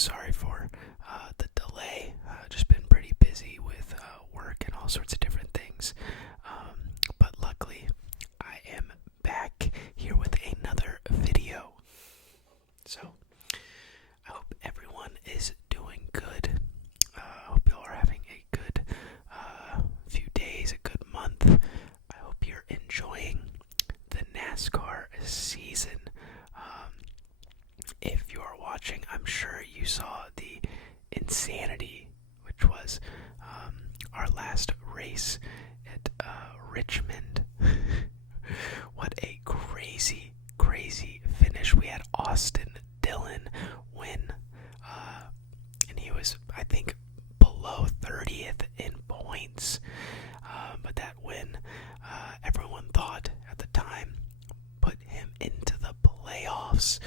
sorry for the delay. Just been pretty busy with work and all sorts of different things. But luckily, I am back here with another video. So, I hope everyone is doing good. I hope you all are having a good few days, a good month. I hope you're enjoying the NASCAR season. If you are watching, I'm sure you saw the insanity, which was our last race at Richmond. What a crazy finish. We had Austin Dillon win, and he was, I think, below 30th in points. But that win, everyone thought at the time, put him into the playoffs.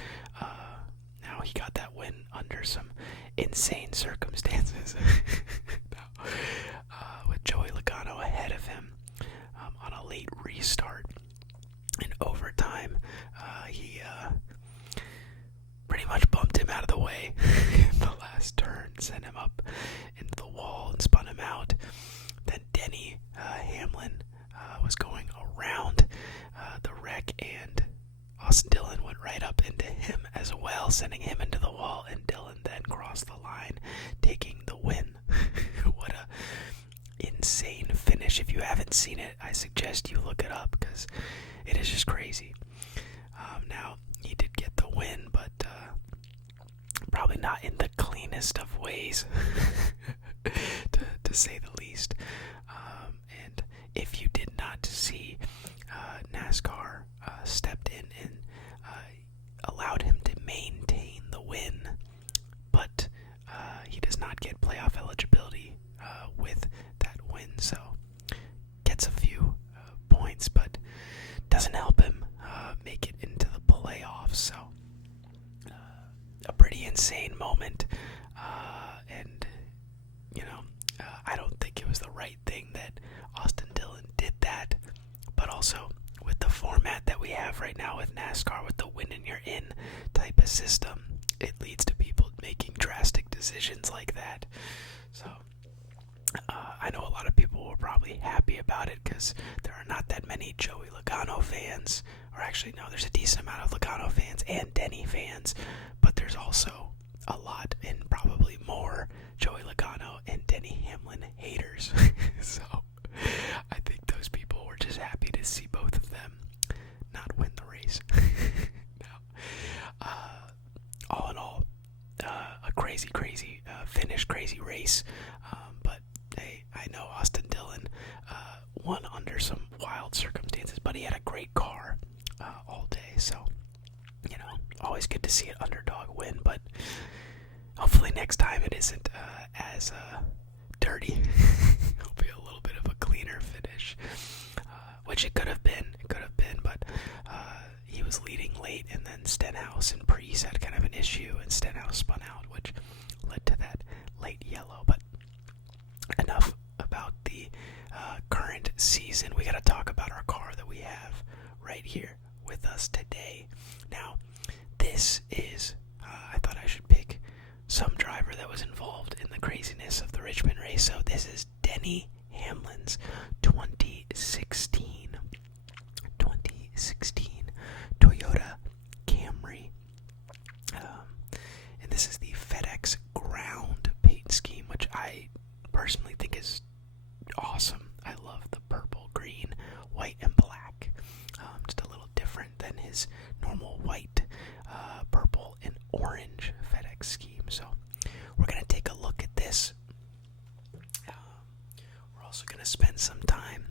Now he got that win under some insane circumstances. With Joey Logano ahead of him on a late restart. In overtime, he pretty much bumped him out of the way in the last turn, sent him up into the wall and spun him out. Then Denny Hamlin was going around the wreck, and Austin Dillon went right up into him as well, sending him into the wall, and Dillon then crossed the line, taking the win. What a insane finish. If you haven't seen it, I suggest you look it up, because it is just crazy. Now, he did get the win, but probably not in the cleanest of ways, to say the least. And if you did not see, NASCAR stepped in and allowed him to maintain the win, but he does not get playoff eligibility with that win, so gets a few points, but doesn't help him make it into the playoffs. So a pretty insane moment, and I don't think it was the right thing that Austin Dillon did that, but also with the format that we have right now with NASCAR, with the win and you're in type of system, it leads to people making drastic decisions like that. So I know a lot of people were probably happy about it, because there are not that many Joey Logano fans, or actually no, there's a decent amount of Logano fans and Denny fans, but there's also a lot, and probably more, Joey Logano and Denny Hamlin haters. So I think those people were just happy to see both of them not win the race. No. All in all, a crazy finish, crazy race. But hey, I know Austin Dillon won under some wild circumstances, but he had a great car all day. So, always good to see an underdog win, but hopefully next time it isn't as dirty. It'll be a little bit of a cleaner finish, which it could have been, but he was leading late, and then Stenhouse and Preece had kind of an issue, and Stenhouse spun out, which led to that late yellow. But enough about the current season. We got to talk about our car that we have right here with us today. Now, this is, I thought I should pick some driver that was involved in the craziness of the Richmond race. So this is Denny Hamlin's 2016 Toyota Camry. And this is the FEDEX Ground paint scheme, which I personally think is awesome. I love the purple, green, white, and black. Just a little different than his normal white, purple, and orange FEDEX scheme. So we're going to take a look at this. We're also going to spend some time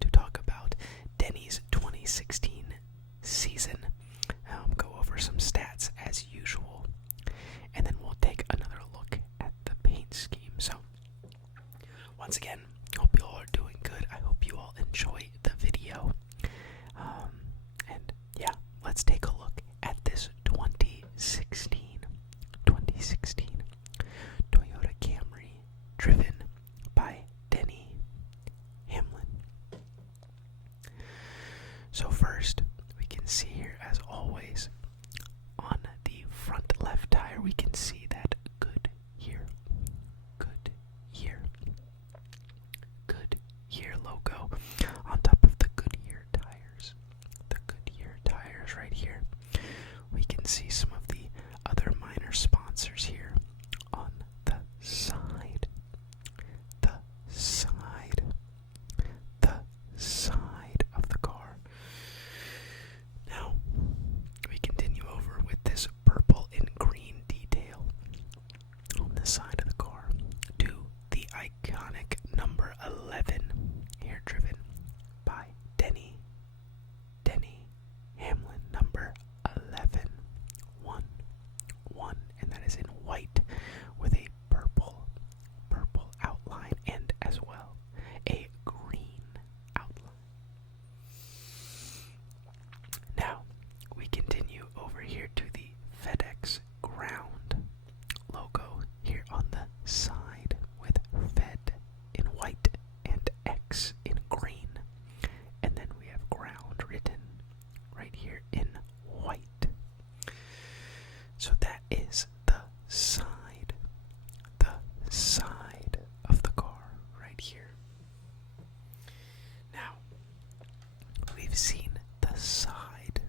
to talk about Denny's 2016 season. Go over some stats as usual. And then we'll take another look at the paint scheme. So, once again, hope you all are doing good. I hope you all enjoy the video. And yeah, let's take a look at this 2016 Toyota Camry, driven by Denny Hamlin. So first, we can see here, as always, on the front front left tire, we can see that Goodyear logo on top of the Goodyear tires. The Goodyear tires right here. We can see some of the other minor sponsors here on the side. The side of the car. Now, we continue over with this purple and green detail on the side of the car to the iconic number 11 here, driven by Denny Hamlin, number 11, 1, and that is in white with a purple outline and as well a green outline. Now, we continue over here to the FEDEX Ground logo here on the side with Fed in white and X in green. And then we have ground written right here in white. So that is the side of the car right here. Now, we've seen the side,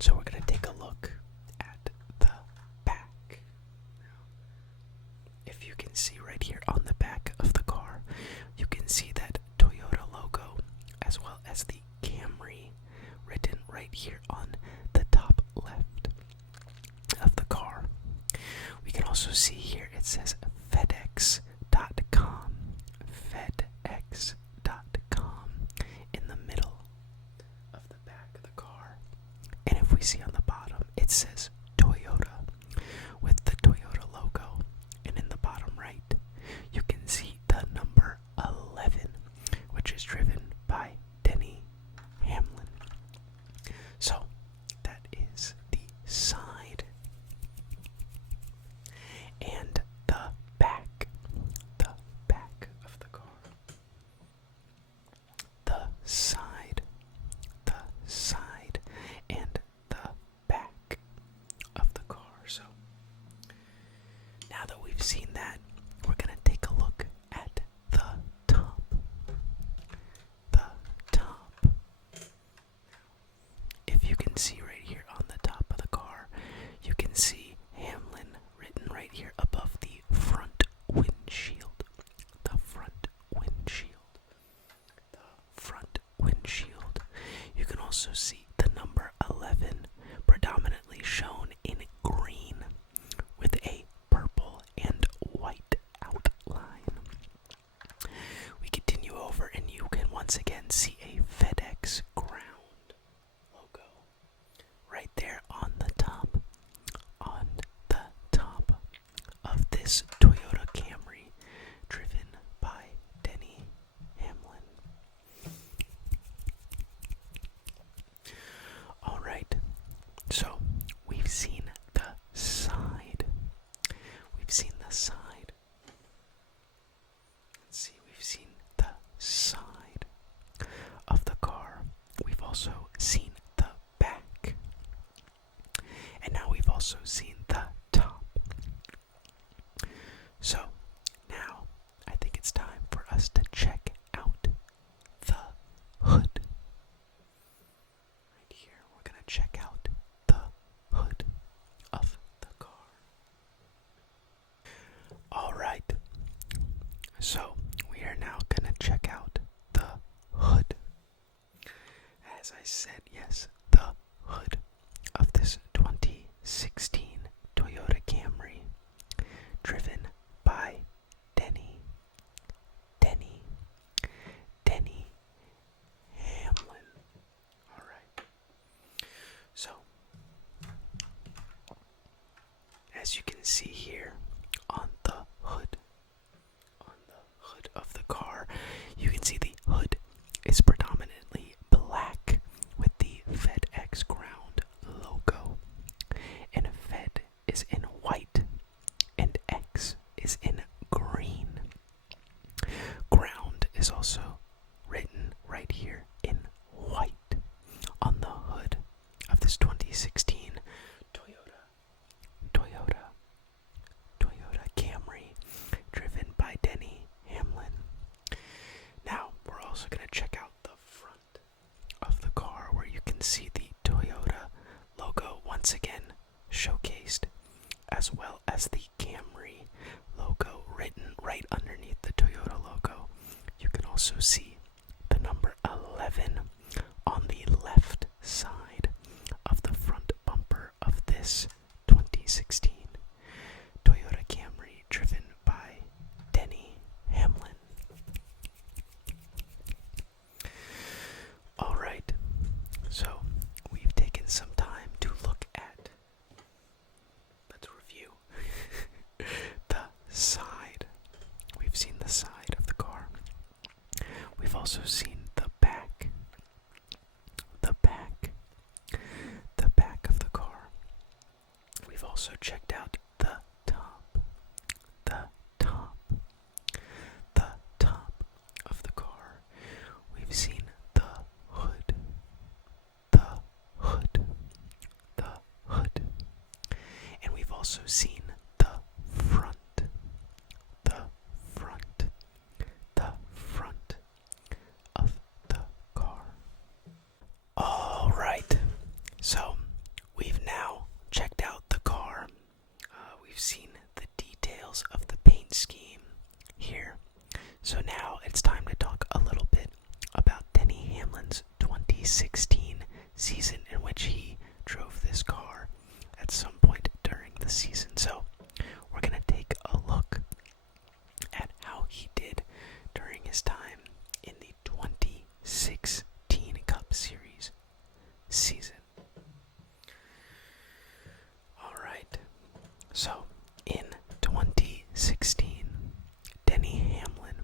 so we're going to take a look at the back. Now, if you can see right here on the back of the car, you can see that Toyota logo as well as the Camry written right here on the top left of the car. We can also see here it says FedEx.com. FedEx.com in the middle of the back of the car. And if we see on the bottom, it says Toyota with the Toyota logo. And in the bottom right, you can see the number 11, which is driven by Denny Hamlin. So, that is the side and the back of the car. The side and the back of the car. So, now that we've seen that, we're going to take a look at the top. The top. If you can see right here on the top of the car, you can see Hamlin written right here above the front windshield. The front windshield. The front windshield. You can also see the number 11 predominantly shown in green with a purple and white outline. We continue over and you can once again see a FedEx Ground logo right there on the top of this Toyota Camry driven by Denny Hamlin. Alright, so we've seen the side. Let's see, we've seen the side of the car. We've also seen the back. And now we've also seen the top. So, now I think it's time for us to check out the hood. Right here, we're going to check out the hood of the car. Alright, so we are now going to check out the hood. As I said, yes, the hood of this 2016 Toyota Camry driven by Denny Hamlin. Alright, so as you can see here on the hood of the car, you can see the hood is predominantly black with the FedEx Ground logo, and Fed is in white and X is in green. Ground is also written right here in white on the hood of this 2016 Toyota going to check out the front of the car where you can see the Toyota logo once again showcased, as well as the Camry logo written right underneath the Toyota logo. You can also see the number 11 on the left side of the front bumper of this 2016 Toyota Camry driven by Denny Hamlin. Alright, so we've taken some time to look at, let's review, the side. We've seen the side of the car. We've also seen the back of the car. We've also checked out the top of the car. We've seen the hood, and we've also seen the front of the car. Alright, so we've now checked out the car. We've seen the details of the paint scheme here. So now it's time to talk a little bit about Denny Hamlin's 2016 season, in which he drove this car at some point during the season. So we're going to take a look at how he did during his time in the 2016 Cup Series season. Alright, so in 2016, Denny Hamlin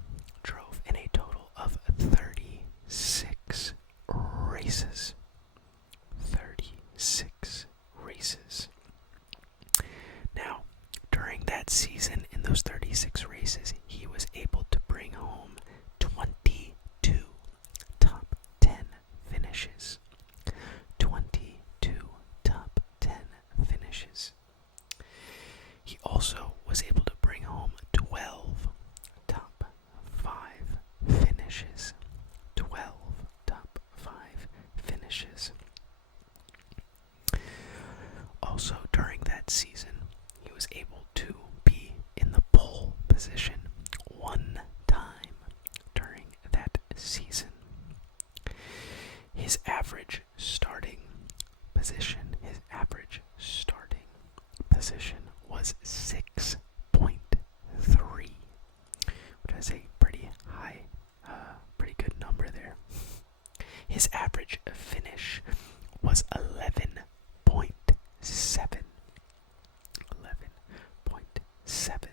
drove in a total of 36 races. 36 races. Now, during that season, in those 36 races, he was able to bring home 22 top 10 finishes. 22 top 10 finishes. He also was able to bring home 12 top 5 finishes. 12 top 5 finishes. Also, during that season, he was able to be in the pole position one time during that season. His average starting position was 6.3, which is a pretty high, pretty good number there. His average finish was 11.7. 11.7.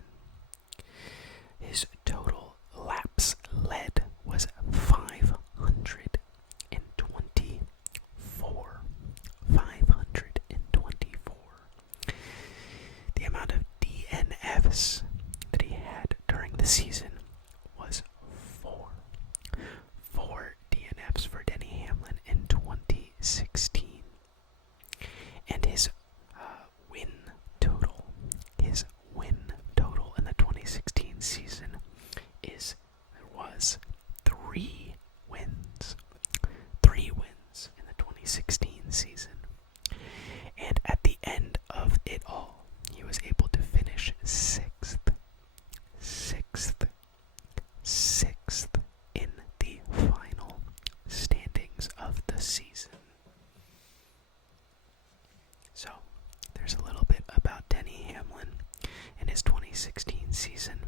His total laps led was 524. 524. The amount of DNFs that he had during the season was 4. 4 DNFs for Denny Hamlin in 2016. And his win total in the 2016 season was 3 wins. 3 wins in the 2016 season. And at the end of it all, he was able to finish 6th in the final standings of the season. So, there's a little bit about Denny Hamlin and his 2016 season.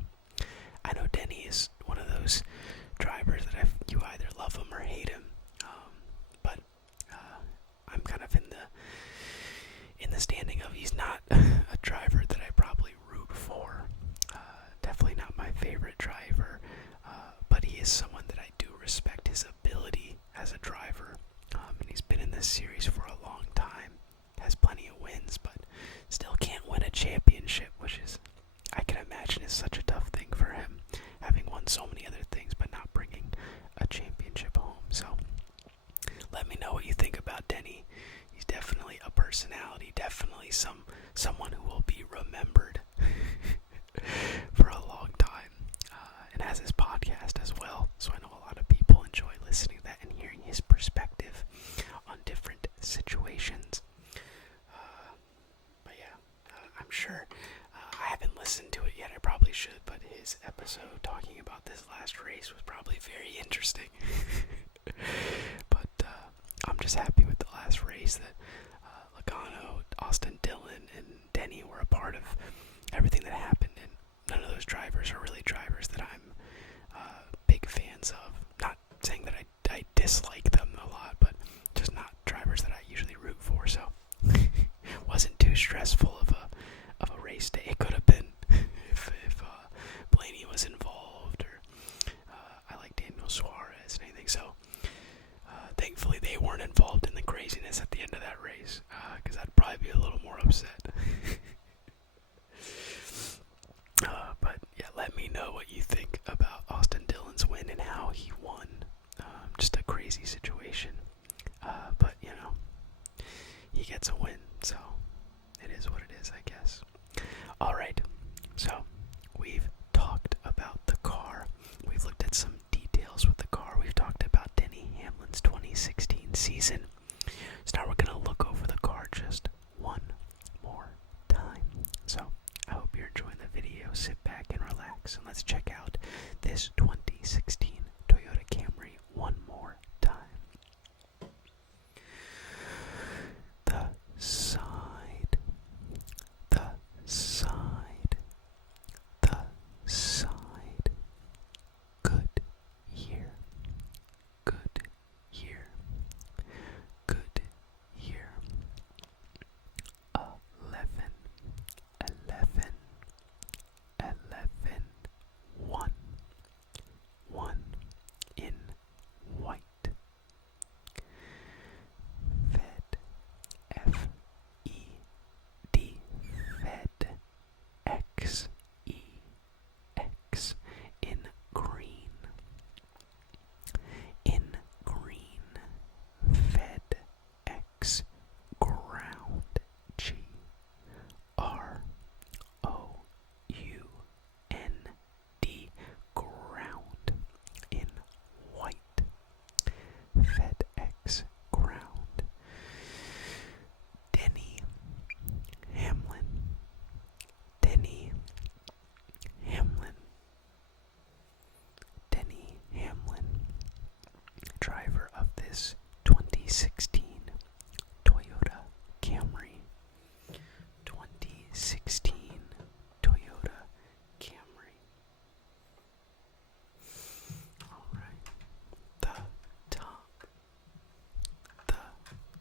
I know Denny is one of those drivers that you either love him or hate him, but I'm kind of in the standing of he's not a driver that I probably root for. Definitely not my favorite driver, but he is someone that I do respect his ability as a driver, and he's been in this series for a long time, has plenty of wins, but still can't win a championship, which is, I can imagine, is such a tough thing for him, having won so many other things but not bringing a championship home. So let me know what you think about Denny. He's definitely a personality, definitely someone who will be remembered for a long time, and has his podcast as well, so I know a lot of people enjoy should, but his episode talking about this last race was probably very interesting. But I'm just happy with the last race that Logano, Austin Dillon, and Denny were a part of everything that happened, and none of those drivers are really drivers that I'm big fans of. Not saying that I dislike them a lot, but just not drivers that I usually root for. So wasn't too stressful of a race day. It could have been if Blaney was involved, or I like Daniel Suarez and anything. So thankfully they weren't involved in the craziness at the end of that race, because I'd probably be a little more upset. But yeah, let me know what you think about Austin Dillon's win and how he won. Just a crazy situation. But, you know, he gets a win, so it is what it is, I guess. Alright, so we've talked about the car. We've looked at some details with the car. We've talked about Denny Hamlin's 2016 season. So now we're going to look over the car just one more time. So I hope you're enjoying the video. Sit back and relax, and let's check out this 2016 Toyota Camry one more time. The side, the side, the side. Good year, good year, good year. 11, 11, 11, 1, 1 in white. Fed, F-E-D, Fed, X-E-X, in green. In green, Fed, X, ground, G-R-O-U-N-D, ground, in white. FedEx ground. Denny Hamlin. Denny Hamlin. Denny Hamlin, driver of this 2016 Toyota Camry. 2016 Toyota Camry. Alright. The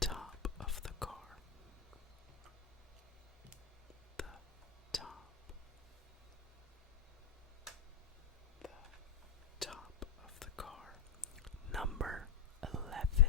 top of the car. The top of the car. Number 11.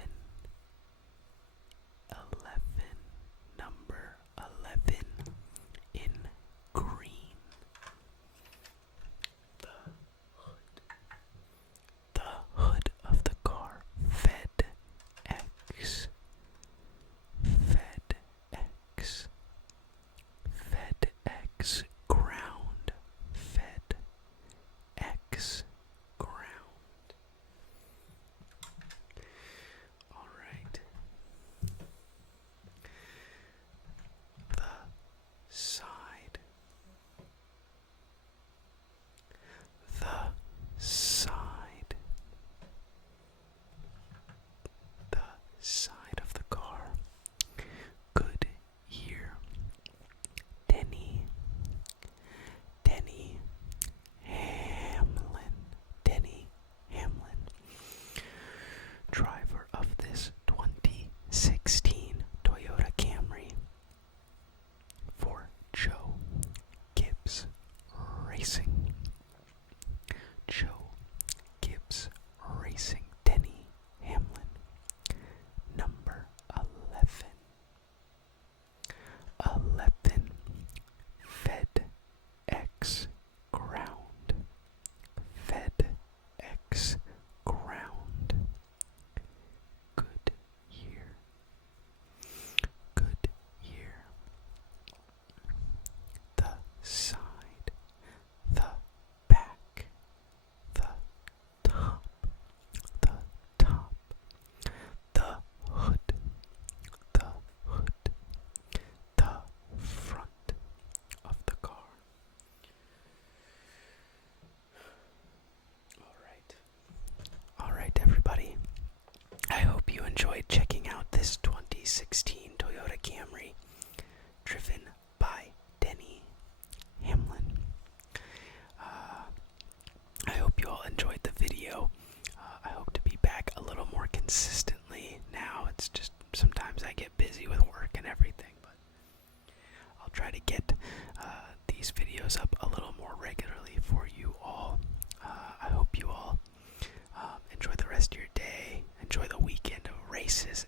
2016 Toyota Camry, driven by Denny Hamlin. I hope you all enjoyed the video. I hope to be back a little more consistently now. It's just sometimes I get busy with work and everything, but I'll try to get these videos up a little more regularly for you all. I hope you all enjoy the rest of your day, enjoy the weekend of races